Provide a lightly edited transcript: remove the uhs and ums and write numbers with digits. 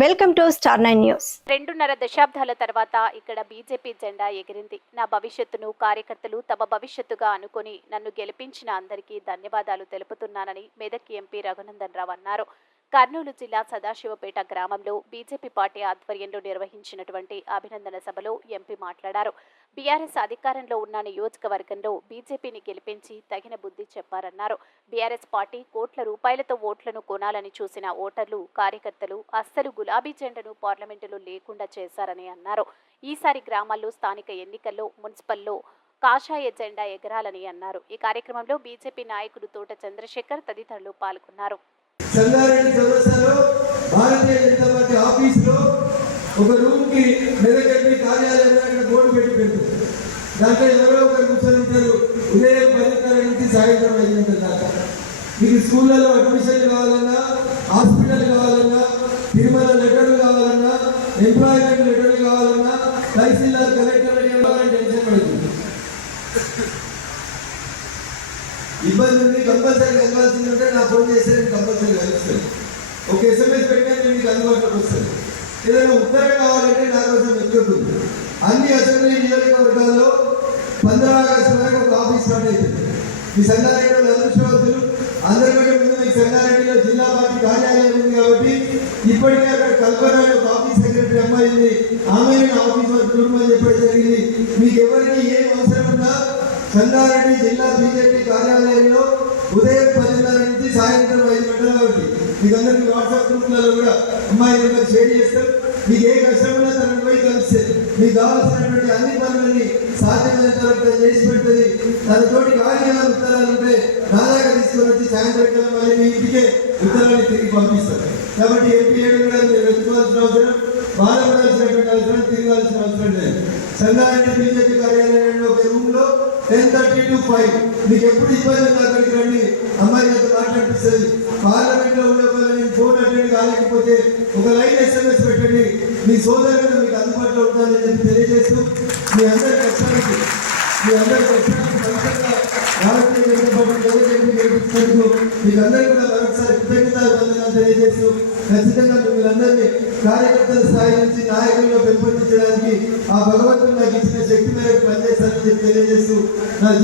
Welcome to star 9 news. 2.5 దశాబ్దాల తర్వాత ఇక్కడ బీజేపీ జెండా ఎగిరింది. నా భవిష్యత్తును కార్యకర్తలు తమ భవిష్యత్తుగా అనుకుని నన్ను గెలిపించిన అందరికీ ధన్యవాదాలు తెలుపుతున్నానని మెదక్ ఎంపీ రఘునందన్ రావు అన్నారు. కర్నూలు జిల్లా సదాశివపేట గ్రామంలో బీజేపీ పార్టీ ఆధ్వర్యంలో నిర్వహించినటువంటి అభినందన సభలో ఎంపీ మాట్లాడారు. బీఆర్ఎస్ అధికారంలో ఉన్న నియోజకవర్గంలో బీజేపీని గెలిపించి తగిన బుద్ధి చెప్పారన్నారు. బీఆర్ఎస్ పార్టీ కోట్ల రూపాయలతో ఓట్లను కొనాలని చూసిన ఓటర్లు కార్యకర్తలు అస్సలు గులాబీ జెండాను పార్లమెంటులో లేకుండా చేశారని అన్నారు. ఈసారి గ్రామాల్లో స్థానిక ఎన్నికల్లో మున్సిపల్లో కాషాయ జెండా ఎగరాలని అన్నారు. ఈ కార్యక్రమంలో బీజేపీ నాయకుడు తోట చంద్రశేఖర్ తదితరులు పాల్గొన్నారు. సంగారెడ్డి చౌరస్తాలో భారతీయ జనతా పార్టీ ఆఫీసులో ఒక రూమ్ కి మెదక్ కార్యాలయం అక్కడ బోర్డు పెట్టి పెడుతుంది. దాంట్లో ఎవరో ఒకరు కూర్చొని ఉంటారు. ఉదయం 10:30 నుంచి సాయంత్రం 5 గంటల దాకా. మీకు స్కూళ్ళలో అడ్మిషన్ కావాలన్నా, హాస్పిటల్ కావాలన్నా, తిరుమల లెటర్లు కావాలన్నా, ఎంప్లాయ్మెంట్ లెటర్లు కావాలన్నా, తహసీల్దార్ కలెక్టర్ టెన్షన్ పడుతుంది. ఇబ్బంది ఉంది. కంపల్సరీ కలవాల్సింది ఉంటే నా ఫోన్ చేస్తే నేను కంపల్సరీ కలుస్తాను. ఒక SMS పెట్టినా నేను మీకు అందుబాటులోకి వస్తాను. ఏదైనా ఉత్తరం కావాలంటే నా కోసం ఎక్కుతుంది. అన్ని అసెంబ్లీ నియోజకవర్గాల్లో 15 ఆగస్టు వరకు ఒక ఆఫీస్ స్టార్ట్ అవుతుంది. మీ సంగారెడ్డిలో అదృష్టవంతులు. అందరికంటే ముందు మీకు సంగారెడ్డిలో జిల్లా పార్టీ కార్యాలయం ఉంది కాబట్టి ఇప్పటికే అక్కడ కల్పన ఒక ఆఫీస్ సెక్రటరీ అమ్మాయి ఉంది. ఆమె ఆఫీస్ వరకు చూడమని చెప్పడం జరిగింది. మీకు ఎవరికి ఏం అవసరం ఉన్నా సంగారెడ్డి జిల్లా బీజేపీ కార్యాలయంలో ఉదయం 10:30 నుంచి సాయంత్రం 5 గంటల వరకు మీకు అందరికీ వాట్సాప్ గ్రూప్లలో కూడా అమ్మాయి నెంబర్ షేర్ చేస్తాం. మీకు ఏ కష్టం ఉన్నా తనకు పోయి కలిస్తే మీకు కావాల్సినటువంటి అన్ని పనులని సాధ్యమైన తర్వాత చేసి పెడుతుంది. తనతోటి కార్యాలయ ఉత్తరాలు ఉంటే నా దగ్గర తీసుకొని వచ్చి సాయంత్రం మళ్ళీ మీ ఇంటికే ఉత్తరాన్ని తిరిగి పంపిస్తారు. కాబట్టి ఎంపీ కూడా మీరు వెతుకోవాల్సిన అవసరం, బాధపడాల్సినటువంటి అవసరం, తిరగాల్సిన అవసరం లేదు. సంగారెడ్డి బీజేపీ కార్యాలయంలో ఒక రూమ్ లో 10:30 to 5 మీకు ఎప్పుడు ఇబ్బంది ఉంది అక్కడికి రండి. అమ్మాయి నాతో మాట్లాడిపిస్తుంది. పార్లమెంట్ లో ఉండే నేను ఫోన్ అటెండ్ కాలేకపోతే ఒక లైన్ SMS పెట్టండి. మీ సోదరులు మీకు అందుబాటులో ఉంటారని చెప్పి తెలియజేస్తూ మీ అందరి కష్టానికి భారతీయ జనతా పార్టీ మీకు అందరికీ కూడా మరొకసారి కృతజ్ఞతలు తెలియజేస్తూ ఖచ్చితంగా మిమ్మల్ని కార్యకర్తల స్థాయి నుంచి నాయకుల్లో పెంపొందించడానికి ఆ భగవంతుడు నాకు ఇచ్చిన శక్తి మేరకు పనిచేస్తానని చెప్పి తెలియజేస్తూ